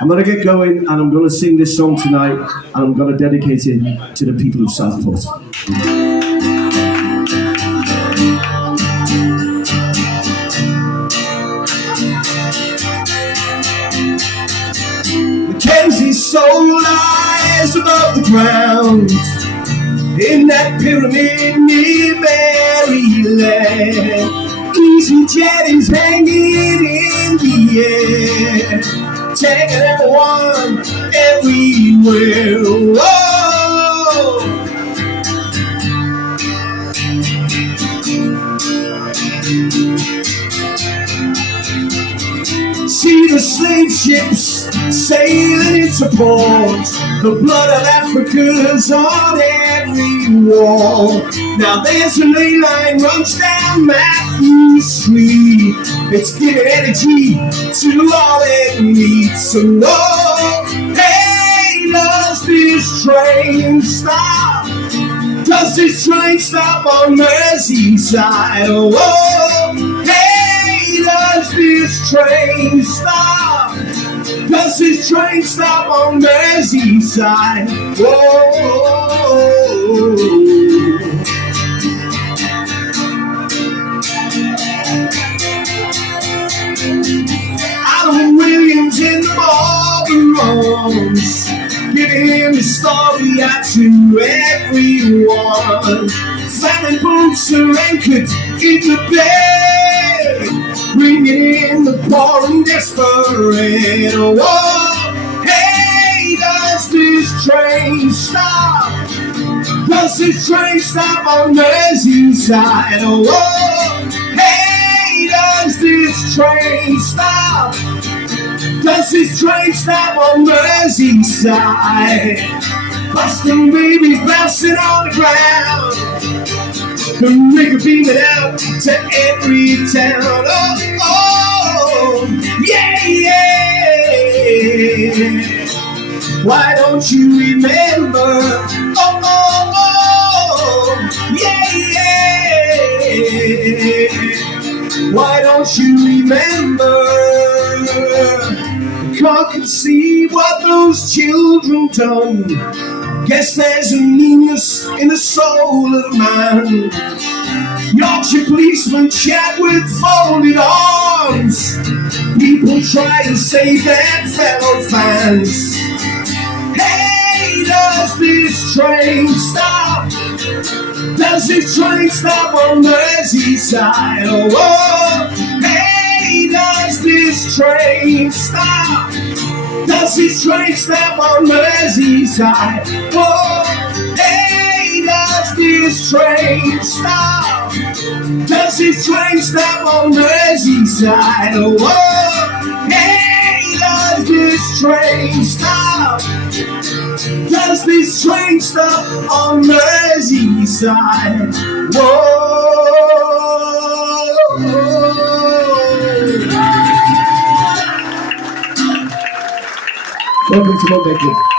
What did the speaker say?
I'm going to get going and I'm going to sing this song tonight and I'm going to dedicate it to the people of Southport. Mackenzie's soul lies above the ground in that pyramid near Maryland. EasyJet is hanging in the air, taking everyone everywhere. Whoa. See the slave ships sailing into port. The blood of Africa's on every wall. Now there's a ley line runs down Matthew Street. It's giving energy to all it needs. So no, hey, does this train stop? Does this train stop on Merseyside? Oh, hey, does this train stop? Does this train stop on Merseyside? Whoa. Alan Williams in the ballrooms, giving the story out to everyone. Famine boats are anchored in the bay, bringing in the poor and desperate. Whoa, hey, does this train stop? Does this train stop on Merseyside? Whoa, hey, does this train stop? Does this train stop on Merseyside? Boston babies bouncing on the ground, the rigger beaming out to every town. Oh, yeah, yeah. Why don't you remember? Oh, yeah, yeah. Why don't you remember? I can't conceive what those children done. Guess there's a meanness in the soul of man. Yorkshire policemen chat with folded arms. People try to save their fellow fans. Hey, does this train stop? Does this train stop on Merseyside? Oh, hey, does this train stop? Does this train stop on Merseyside? Oh, hey, does this train stop? Does this train stop on Merseyside? Oh, hey, does this train stop? Does this train stop on Merseyside? Whoa. Welcome to Monday Club.